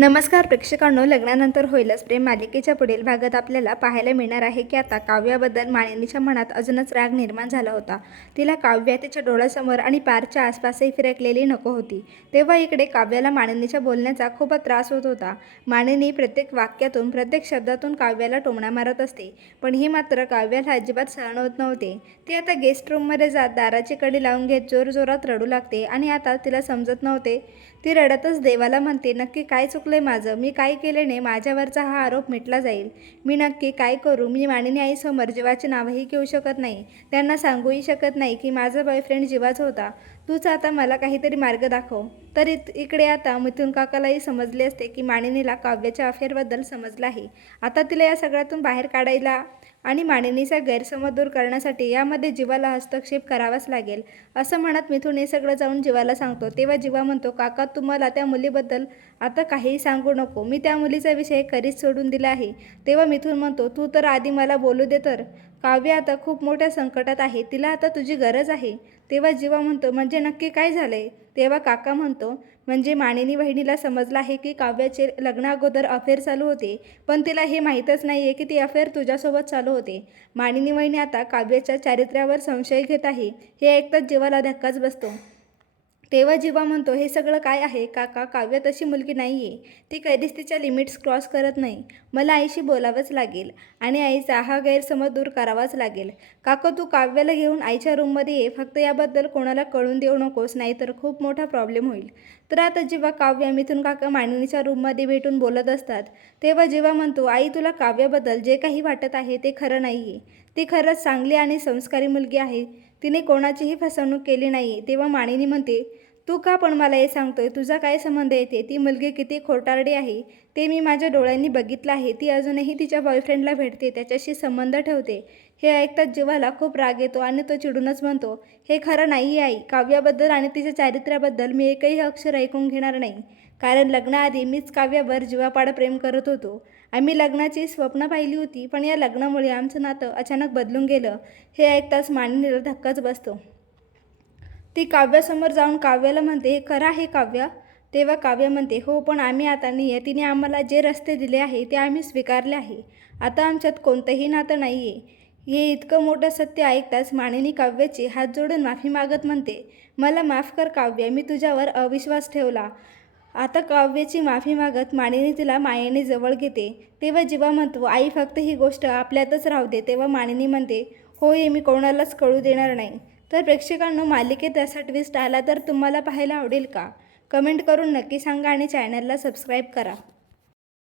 नमस्कार प्रेक्षकांनो लग्नानंतर होईलच. प्रेम मालिकेच्या पुढील भागात आपल्याला पाहायला मिळणार आहे की आता काव्याबद्दल मानिनीच्या मनात अजूनच राग निर्माण झाला होता. तिला काव्या तिच्या डोळ्यासमोर आणि पारच्या आसपासही फिरकलेली नको होती. तेव्हा इकडे काव्याला मानिनीच्या बोलण्याचा खूपच त्रास होत होता. मानिनी प्रत्येक वाक्यातून प्रत्येक शब्दातून काव्याला टोमणा मारत असते. पण ही मात्र काव्याला अजिबात सहन होत नव्हते. ती आता गेस्ट रूममध्ये जात दाराची कडी लावून घेत जोरजोरात रडू लागते आणि आता तिला समजत नव्हते. ती रडतच देवाला म्हणते नक्की काय चुकलं चुकलंय माझं. मी काय केल्याने माझ्यावरचा हा आरोप मिटला जाईल. मी नक्की काय करू? मी मानिनी आईसमोर जीवाचे नावही घेऊ शकत नाही. त्यांना सांगूही शकत नाही की माझा बॉयफ्रेंड जीवाचा होता. तूच आता मला काहीतरी मार्ग दाखव. तर इत इकडे आता मिथून काकालाही समजले असते की मानिनीला काव्याच्या अफेअरबद्दल समजलं आहे. आता तिला या सगळ्यातून बाहेर काढायला आणि मानिनीचा गैरसमज दूर करण्यासाठी यामध्ये जीवाला हस्तक्षेप करावाच लागेल. असं म्हणत मिथून हे सगळं जाऊन जीवाला सांगतो. तेव्हा जीवा म्हणतो काका तुम्हाला त्या मुलीबद्दल आता काहीही सांगू नको. मी त्या मुलीचा विषय कधीच सोडून दिला आहे. तेव्हा मिथून म्हणतो तू तर आधी मला बोलू दे तर. काव्य आता खूप मोठ्या संकटात आहे. तिला आता तुझी गरज आहे. तेव्हा जीवा म्हणतो म्हणजे नक्की काय झालं आहे तेव्हा काका म्हणतो म्हणजे मानिनी वहिनीला समजलं आहे की काव्याचे लग्नाअगोदर अफेअर चालू होते पण तिला हे माहीतच नाही आहे की ती अफेअर तुझ्यासोबत चालू होते. मानिनी वहिनी आता काव्याच्या चारित्र्यावर संशय घेत आहे. हे ऐकताच जीवाला धक्काच बसतो. तेव्हा जीवा म्हणतो हे सगळं काय आहे? काका काव्य तशी मुलगी नाही आहे ती कधीच तिच्या लिमिट्स क्रॉस करत नाही. मला आईशी बोलावंच लागेल आणि आईचा हा गैरसमज दूर करावाच लागेल. काका तू काव्याला घेऊन आईच्या रूममध्ये ये. फक्त याबद्दल कोणाला कळून देऊ नकोस नाहीतर खूप मोठा प्रॉब्लेम होईल. तर आता जेव्हा काव्य मिथून काका मानिनीच्या रूममध्ये भेटून बोलत असतात तेव्हा जेव्हा म्हणतो आई तुला काव्याबद्दल जे काही वाटत आहे ते खरं नाही आहे ती खरंच चांगली आणि संस्कारी मुलगी आहे. तिने कोणाचीही फसवणूक केली नाही तेव्हा माणिनी म्हणते तू का पण मला हे सांगतोय? तुझा काय संबंध येते ती? मुलगी किती खोटारडी आहे? ते मी माझ्या डोळ्यांनी बघितलं आहे. ती अजूनही तिच्या बॉयफ्रेंडला भेटते त्याच्याशी संबंध ठेवते. हे ऐकताच जीवाला खूप राग येतो आणि तो चिडूनच म्हणतो हे खरं नाही आई. काव्याबद्दल आणि तिच्या चारित्र्याबद्दल मी एकही अक्षर ऐकून घेणार नाही. कारण लग्नाआधी मीच काव्यावर जीवापाड प्रेम करत होतो. आम्ही लग्नाची स्वप्न पाहिली होती पण या लग्नामुळे आमचं नातं अचानक बदलून गेलं. हे ऐकताच मानिनीला धक्काच बसतो. ती काव्यासमोर जाऊन काव्याला म्हणते हे खरं आहे काव्य. तेव्हा काव्य म्हणते हो पण आम्ही आता नियतीने आम्हाला जे रस्ते दिले आहे ते आम्ही स्वीकारले आहे. आता आमच्यात कोणतंही नातं नाही आहे हे इतकं मोठं सत्य ऐकताच मानिनी काव्याची हात जोडून माफी मागत म्हणते मला माफ कर काव्य मी तुझ्यावर अविश्वास ठेवला. आता काव्याची माफी मागत मानिनी तिला मायेने जवळ घेते. तेव्हा जीवा म्हणतो आई फक्त ही गोष्ट आपल्यातच राहू दे. तेव्हा मानिनी म्हणते हो हे मी कोणालाच कळू देणार नाही. तर प्रेक्षकांनो मालिकेत असा ट्विस्ट आला तर तुम्हाला पाहायला आवडेल का? कमेंट करून नक्की सांगा आणि चॅनलला सबस्क्राईब करा.